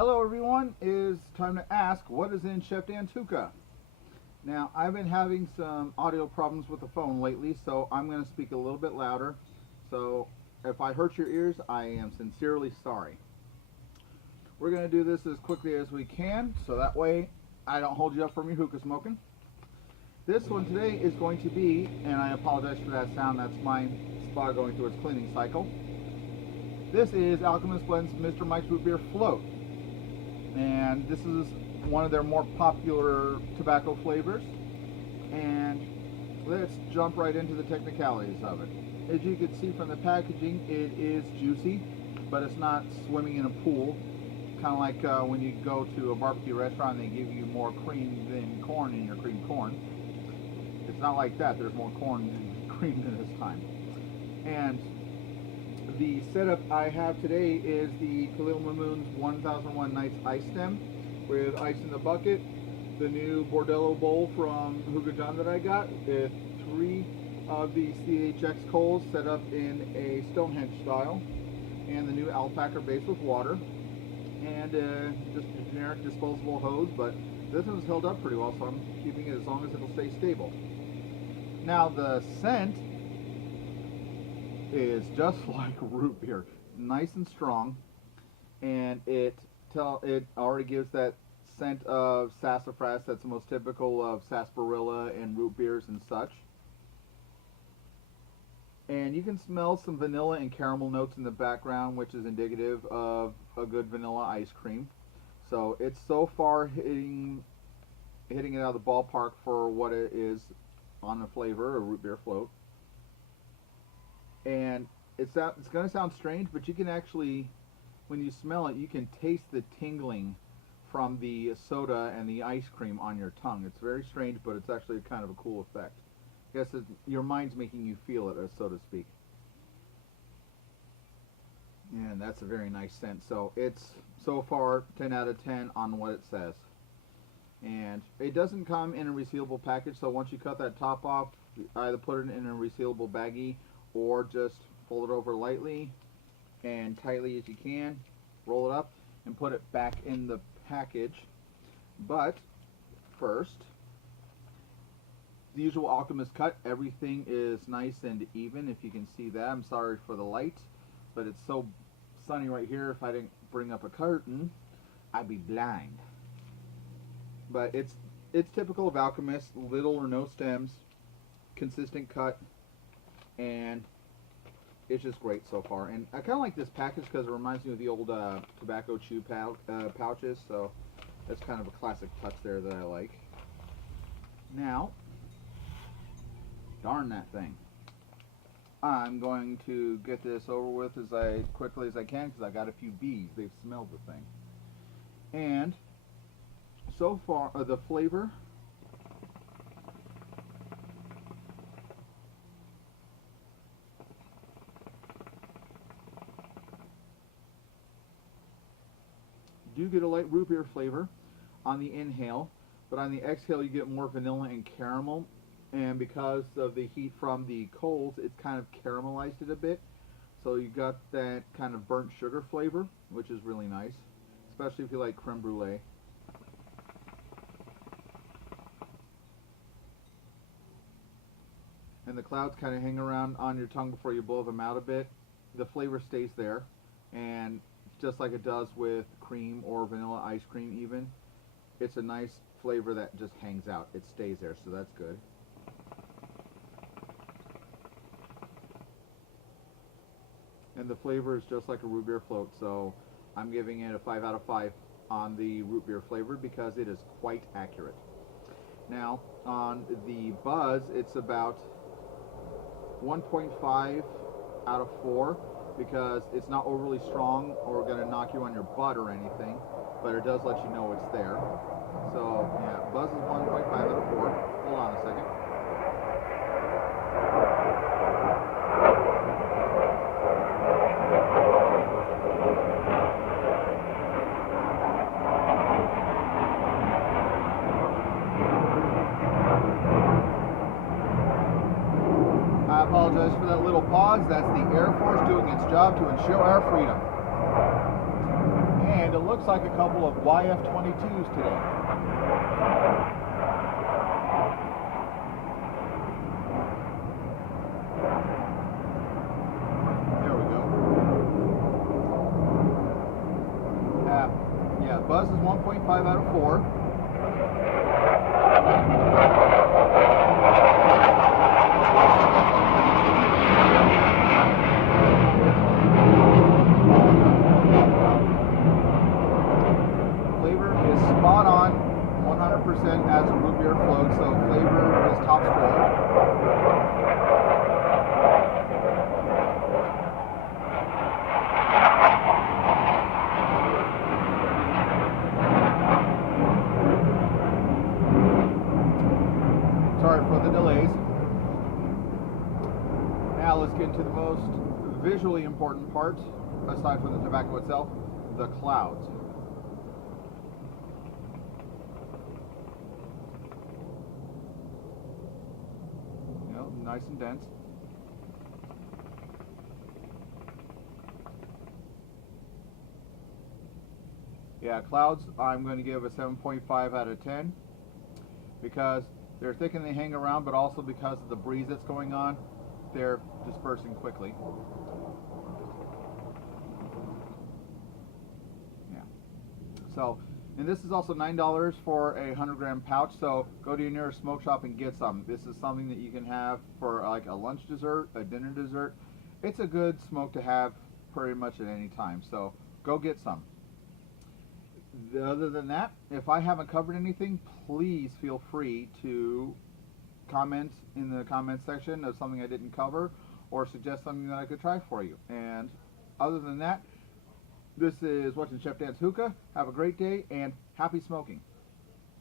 Hello everyone, it's time to ask what is in Chef Dantuka. Now I've been having some audio problems with the phone lately, so I'm going to speak a little bit louder. So if I hurt your ears, I am sincerely sorry. We're going to do this as quickly as we can, so that way I don't hold you up from your hookah smoking. This one today is going to be, and I apologize for that sound, that's my spa going through its cleaning cycle. This is Alchemist Blend's Mr. Mike's Root Beer Float. And this is one of their more popular tobacco flavors. And let's jump right into the technicalities of it. As you can see from the packaging, it is juicy, but it's not swimming in a pool. Kind of like when you go to a barbecue restaurant and they give you more cream than corn in your creamed corn. It's not like that. There's more corn than cream this time. And the setup I have today is the Khalil Mamoon's 1001 Nights Ice Stem with ice in the bucket, the new Bordello bowl from Hookah John that I got, with 3 of the CHX coals set up in a Stonehenge style, and the new alpaca base with water, and just a generic disposable hose, but this one's held up pretty well, so I'm keeping it as long as it'll stay stable. Now the scent is just like root beer, nice and strong, and it already gives that scent of sassafras that's the most typical of sarsaparilla and root beers and such. And you can smell some vanilla and caramel notes in the background, which is indicative of a good vanilla ice cream. So it's so far hitting it out of the ballpark for what it is on the flavor, a root beer float. And it's going to sound strange, but you can actually, when you smell it, you can taste the tingling from the soda and the ice cream on your tongue. It's very strange, but it's actually kind of a cool effect. I guess your mind's making you feel it, so to speak. And that's a very nice scent. So it's so far 10 out of 10 on what it says. And it doesn't come in a resealable package, so once you cut that top off, either put it in a resealable baggie or just fold it over lightly and tightly as you can, roll it up and put it back in the package. But first, the usual Alchemist cut, everything is nice and even, if you can see that. I'm sorry for the light, but it's so sunny right here, if I didn't bring up a curtain, I'd be blind. But it's typical of Alchemist, little or no stems, consistent cut, and it's just great so far. And I kind of like this package because it reminds me of the old tobacco chew pouches, so that's kind of a classic touch there that I like. Now, darn that thing. I'm going to get this over with as quickly as I can because I got a few bees. They've smelled the thing. And so far, the flavor do get a light root beer flavor on the inhale, but on the exhale you get more vanilla and caramel, and because of the heat from the coals, it's kind of caramelized it a bit, so you got that kind of burnt sugar flavor, which is really nice, especially if you like creme brulee. And the clouds kind of hang around on your tongue before you blow them out a bit. The flavor stays there, and just like it does with cream or vanilla ice cream even, it's a nice flavor that just hangs out. It stays there, so that's good. And the flavor is just like a root beer float, so I'm giving it a 5 out of 5 on the root beer flavor because it is quite accurate. Now, on the buzz, it's about 1.5 out of 4 because it's not overly strong or going to knock you on your butt or anything, but it does let you know it's there. So, yeah, buzz is 1.5 out of 4. Hold on a second. I apologize for that little pause. That's the Air Force doing its job to ensure our freedom. And looks like a couple of YF22s today. There we go. Yeah, buzz is 1.5 out of 4. Flavor is spot on, 100% as a root beer float, so flavor is top score. Sorry for the delays. Now let's get into the most visually important part, aside from the tobacco itself, the clouds. You know, nice and dense. Yeah, clouds I'm going to give a 7.5 out of 10 because they're thick and they hang around, but also because of the breeze that's going on, they're dispersing quickly. Yeah. So, and this is also $9 for a 100-gram pouch, so go to your nearest smoke shop and get some. This is something that you can have for like a lunch dessert, a dinner dessert. It's a good smoke to have pretty much at any time, so go get some. Other than that, if I haven't covered anything, please feel free to comment in the comment section of something I didn't cover or suggest something that I could try for you. And other than that, this is watching Chef Dan's Hookah. Have a great day and happy smoking.